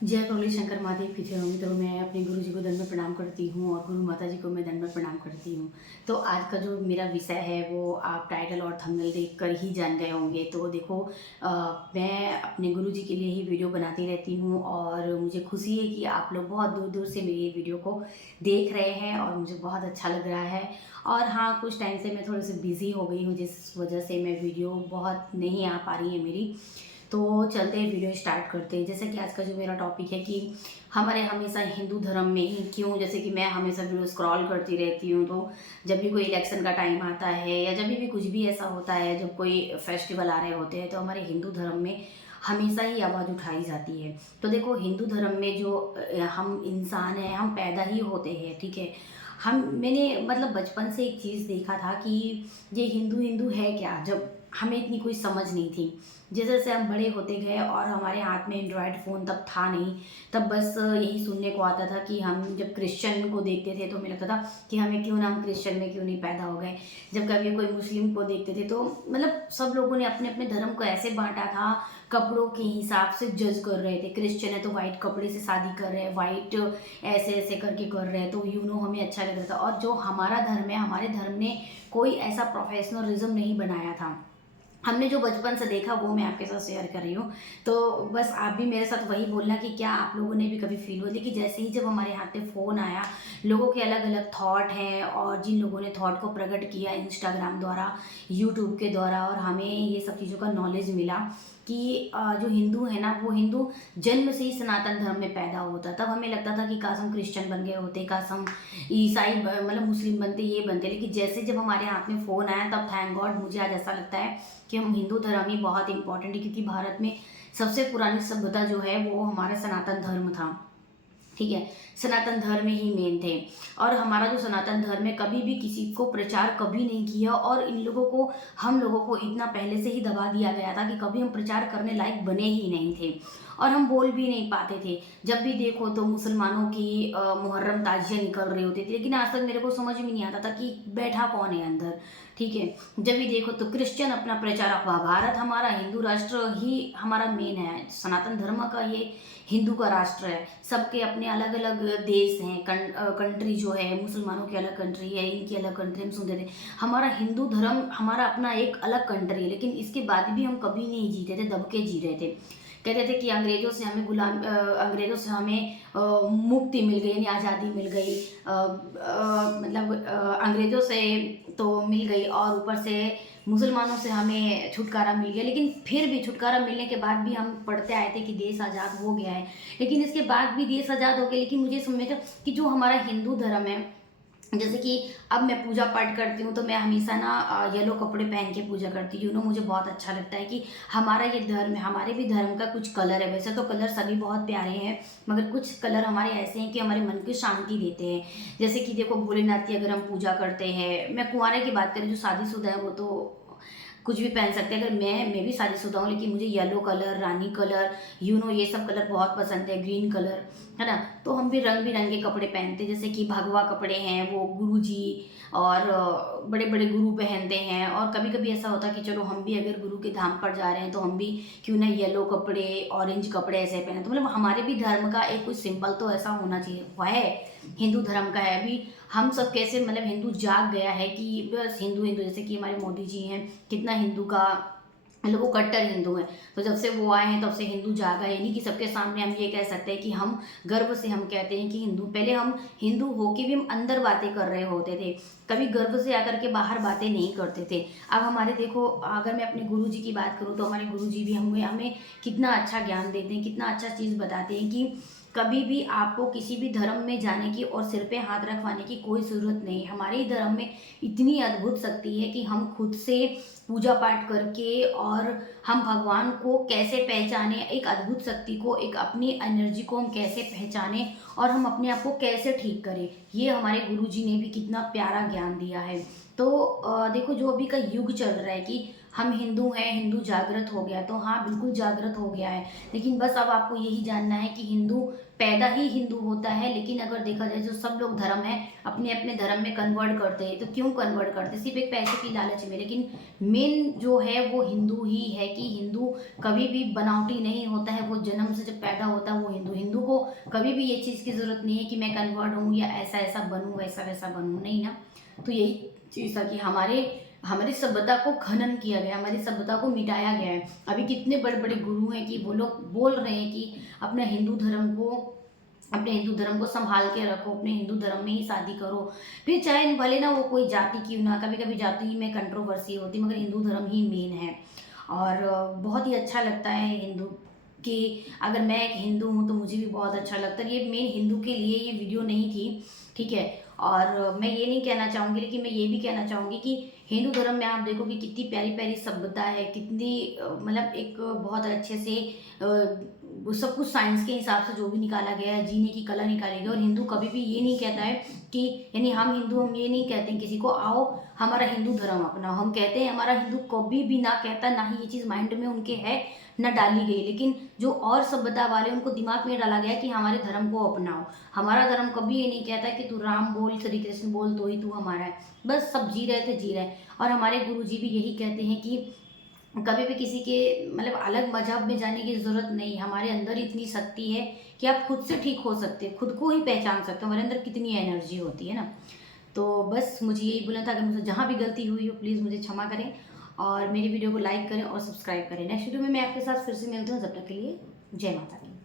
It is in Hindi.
जय गौरी शंकर महादेव की जय हो। मित्रों, मैं अपने गुरु जी को दंड में प्रणाम करती हूँ और गुरु माता जी को मैं दंड में प्रणाम करती हूँ। तो आज का जो मेरा विषय है वो आप टाइटल और थंबनेल देख कर ही जान गए होंगे। तो देखो, मैं अपने गुरु जी के लिए ही वीडियो बनाती रहती हूँ और मुझे खुशी है कि आप लोग बहुत दूर दूर से मेरी वीडियो को देख रहे हैं और मुझे बहुत अच्छा लग रहा है। और हाँ, कुछ टाइम से मैं थोड़ी सी बिज़ी हो गई हूँ, जिस वजह से मैं वीडियो बहुत नहीं आ पा रही है मेरी। तो चलते हैं, वीडियो स्टार्ट करते हैं। जैसे कि आज का जो मेरा टॉपिक है कि हमारे हमेशा हिंदू धर्म में ही क्यों, जैसे कि मैं हमेशा वीडियो स्क्रॉल करती रहती हूँ, तो जब भी कोई इलेक्शन का टाइम आता है या जब भी कुछ भी ऐसा होता है, जब कोई फेस्टिवल आ रहे होते हैं, तो हमारे हिंदू धर्म में हमेशा ही आवाज़ उठाई जाती है। तो देखो, हिंदू धर्म में जो हम इंसान हैं, हम पैदा ही होते हैं, ठीक है। मैंने मतलब बचपन से एक चीज़ देखा था कि ये हिंदू हिंदू है क्या, जब हमें इतनी कोई समझ नहीं थी। जैसे जैसे हम बड़े होते गए और हमारे हाथ में एंड्रॉयड फ़ोन तब था नहीं, तब बस यही सुनने को आता था कि हम जब क्रिश्चियन को देखते थे तो हमें लगता था कि हमें क्यों ना, हम क्रिश्चियन में क्यों नहीं पैदा हो गए। जब कभी कोई मुस्लिम को देखते थे तो मतलब सब लोगों ने अपने अपने धर्म को ऐसे बांटा था, कपड़ों के हिसाब से जज कर रहे थे। क्रिश्चियन है तो वाइट कपड़े से शादी कर रहे हैं, वाइट ऐसे ऐसे करके कर रहे हैं, तो हमें अच्छा लग रहा था। और जो हमारा धर्म है, हमारे धर्म ने कोई ऐसा प्रोफेशनलिज्म नहीं बनाया था। हमने जो बचपन से देखा वो मैं आपके साथ शेयर कर रही हूँ। तो बस आप भी मेरे साथ वही बोलना कि क्या आप लोगों ने भी कभी फील हुआ कि जैसे ही जब हमारे हाथ में फ़ोन आया, लोगों के अलग अलग थॉट हैं, और जिन लोगों ने थॉट को प्रकट किया इंस्टाग्राम द्वारा, यूट्यूब के द्वारा, और हमें ये सब चीज़ों का नॉलेज मिला कि जो हिंदू है ना, वो हिंदू जन्म से ही सनातन धर्म में पैदा होता। तब हमें लगता था कि काश हम क्रिश्चियन बन गए होते, काश हम ईसाई मतलब मुस्लिम बनते, ये बनते। लेकिन जैसे जब हमारे हाथ में फ़ोन आया, तब थैंक गॉड मुझे आज ऐसा लगता है कि हम हिंदू धर्म ही बहुत इंपॉर्टेंट है, क्योंकि भारत में सबसे पुरानी सभ्यता जो है वो हमारा सनातन धर्म था, ठीक है। सनातन धर्म ही मेन थे। और हमारा जो सनातन धर्म है, कभी भी किसी को प्रचार कभी नहीं किया, और इन लोगों को, हम लोगों को इतना पहले से ही दबा दिया गया था कि कभी हम प्रचार करने लायक बने ही नहीं थे, और हम बोल भी नहीं पाते थे। जब भी देखो तो मुसलमानों की मुहर्रम ताजियाँ निकल रही होती थी, लेकिन आज तक मेरे को समझ में नहीं आता था कि बैठा कौन है अंदर, ठीक है। जब भी देखो तो क्रिश्चियन अपना प्रचार, भारत हमारा हिंदू राष्ट्र ही हमारा मेन है, सनातन धर्म का ये हिंदू का राष्ट्र है। सबके अपने अलग अलग देश हैं, कंट्री जो है, मुसलमानों की अलग कंट्री है, इनकी अलग कंट्री। हम सुनते थे हमारा हिंदू धर्म हमारा अपना एक अलग कंट्री है, लेकिन इसके बाद भी हम कभी नहीं जीते थे, दब के जी रहे थे। कहते थे कि अंग्रेज़ों से हमें अंग्रेज़ों से हमें मुक्ति मिल गई, यानी आज़ादी मिल गई, मतलब अंग्रेज़ों से तो मिल गई, और ऊपर से मुसलमानों से हमें छुटकारा मिल गया। लेकिन फिर भी छुटकारा मिलने के बाद भी हम पढ़ते आए थे कि देश आज़ाद हो गया है, लेकिन इसके बाद भी देश आज़ाद हो गया। लेकिन मुझे समझ में था कि जो हमारा हिंदू धर्म है, जैसे कि अब मैं पूजा पाठ करती हूँ तो मैं हमेशा ना येलो कपड़े पहन के पूजा करती हूँ। मुझे बहुत अच्छा लगता है कि हमारा ये धर्म है, हमारे भी धर्म का कुछ कलर है। वैसे तो कलर सभी बहुत प्यारे हैं, मगर कुछ कलर हमारे ऐसे हैं कि हमारे मन की शांति देते हैं। जैसे कि देखो, भोलेनाथ की अगर हम पूजा करते हैं, मैं कुंवारे की बात करें, जो शादीशुदा है वो तो कुछ भी पहन सकते हैं। अगर मैं भी शादीशुदा हूँ, लेकिन मुझे येलो कलर, रानी कलर, ये सब कलर बहुत पसंद है, ग्रीन कलर, है ना। तो हम भी रंग बिरंगे कपड़े पहनते हैं। जैसे कि भगवा कपड़े हैं, वो गुरु जी और बड़े बड़े गुरु पहनते हैं। और कभी कभी ऐसा होता है कि चलो हम भी अगर गुरु के धाम पर जा रहे हैं, तो हम भी क्यों ना येलो कपड़े, ऑरेंज कपड़े ऐसे पहने। तो मतलब हमारे भी धर्म का एक कुछ सिंबल तो ऐसा होना चाहिए, वह है हिंदू धर्म का है। अभी हम सब कैसे, मतलब हिंदू जाग गया है कि बस हिंदू हिंदू, जैसे कि हमारे मोदी जी हैं, कितना हिंदू का, मतलब वो कट्टर हिंदू हैं। तो जब से वो आए हैं तब से हिंदू जागा है। यानी कि सबके सामने हम ये कह सकते हैं कि हम गर्व से हम कहते हैं कि हिंदू। पहले हम हिंदू होके भी हम अंदर बातें कर रहे होते थे, कभी गर्व से आकर के बाहर बातें नहीं करते थे। अब हमारे देखो, अगर मैं अपने गुरु जी की बात करूँ तो हमारे गुरु जी भी हमें हमें कितना अच्छा ज्ञान देते हैं, कितना अच्छा चीज़ बताते हैं कि कभी भी आपको किसी भी धर्म में जाने की और सिर पे हाथ रखवाने की कोई ज़रूरत नहीं है। हमारे ही धर्म में इतनी अद्भुत शक्ति है कि हम खुद से पूजा पाठ करके, और हम भगवान को कैसे पहचाने, एक अद्भुत शक्ति को, एक अपनी एनर्जी को हम कैसे पहचाने, और हम अपने आप को कैसे ठीक करें, ये हमारे गुरु जी ने भी कितना प्यारा ज्ञान दिया है। तो देखो, जो अभी का युग चल रहा है कि हम हिंदू हैं, हिंदू जागृत हो गया, तो हाँ बिल्कुल जागृत हो गया है, लेकिन बस अब आपको यही जानना है कि हिंदू पैदा ही हिंदू होता है, लेकिन अगर देखा जाए जो सब लोग धर्म है अपने अपने धर्म में कन्वर्ट करते हैं, तो क्यों कन्वर्ट करते हैं? सिर्फ एक पैसे की लालच में, लेकिन मेन जो है वो हिंदू ही है कि हिंदू कभी भी बनावटी नहीं होता है, वो जन्म से जब पैदा होता है वो हिंदू। हिंदू को कभी भी ये चीज़ की ज़रूरत नहीं है कि मैं कन्वर्ट हूँ या ऐसा ऐसा बनूँ, वैसा वैसा बनूँ, नहीं ना। तो यही चीज़ था कि हमारे हमारी सभ्यता को खनन किया गया, हमारी सभ्यता को मिटाया गया है। अभी कितने बड़े बड़े गुरु हैं कि वो लोग बोल रहे हैं कि अपने हिंदू धर्म को अपने हिंदू धर्म को संभाल के रखो, अपने हिंदू धर्म में ही शादी करो, फिर चाहे भले ना वो कोई जाति क्यों ना, कभी कभी जाति में कंट्रोवर्सी होती, मगर हिंदू धर्म ही मेन है। और बहुत ही अच्छा लगता है हिंदू कि अगर मैं एक हिंदू हूँ तो मुझे भी बहुत अच्छा लगता है। ये मेन हिंदू के लिए ये वीडियो नहीं थी, ठीक है। और मैं ये नहीं कहना चाहूँगी, लेकिन मैं ये भी कहना चाहूँगी कि हिंदू धर्म में आप देखो कि कितनी प्यारी प्यारी सभ्यता है, कितनी मतलब एक बहुत अच्छे से सब कुछ साइंस के हिसाब से जो भी निकाला गया है, जीने की कला निकाली गई है। और हिंदू कभी भी ये नहीं कहता है कि यानी हम हिंदू हम ये नहीं कहते हैं किसी को आओ हमारा हिंदू धर्म अपनाओ, हम कहते हैं हमारा हिंदू कभी भी ना कहता, ना ही ये चीज़ माइंड में उनके है न डाली गई। लेकिन जो और सभ्यता वाले उनको दिमाग में डाला गया कि हमारे धर्म को अपनाओ। हमारा धर्म कभी ये नहीं कहता कि तू राम बोल, श्री कृष्ण बोल तो ही तू हमारा है। बस सब जी रहे थे जी रहे। और हमारे गुरुजी भी यही कहते हैं कि कभी भी किसी के मतलब अलग मजहब में जाने की ज़रूरत नहीं, हमारे अंदर इतनी शक्ति है कि आप खुद से ठीक हो सकते हैं, खुद को ही पहचान सकते हो, हमारे अंदर कितनी एनर्जी होती है ना। तो बस मुझे यही बोलना था, अगर मुझसे जहाँ भी गलती हुई हो प्लीज़ मुझे क्षमा करें और मेरी वीडियो को लाइक करें और सब्सक्राइब करें। नेक्स्ट वीडियो में मैं आपके साथ फिर से मिलती हूँ, जब तक के लिए जय माता दी।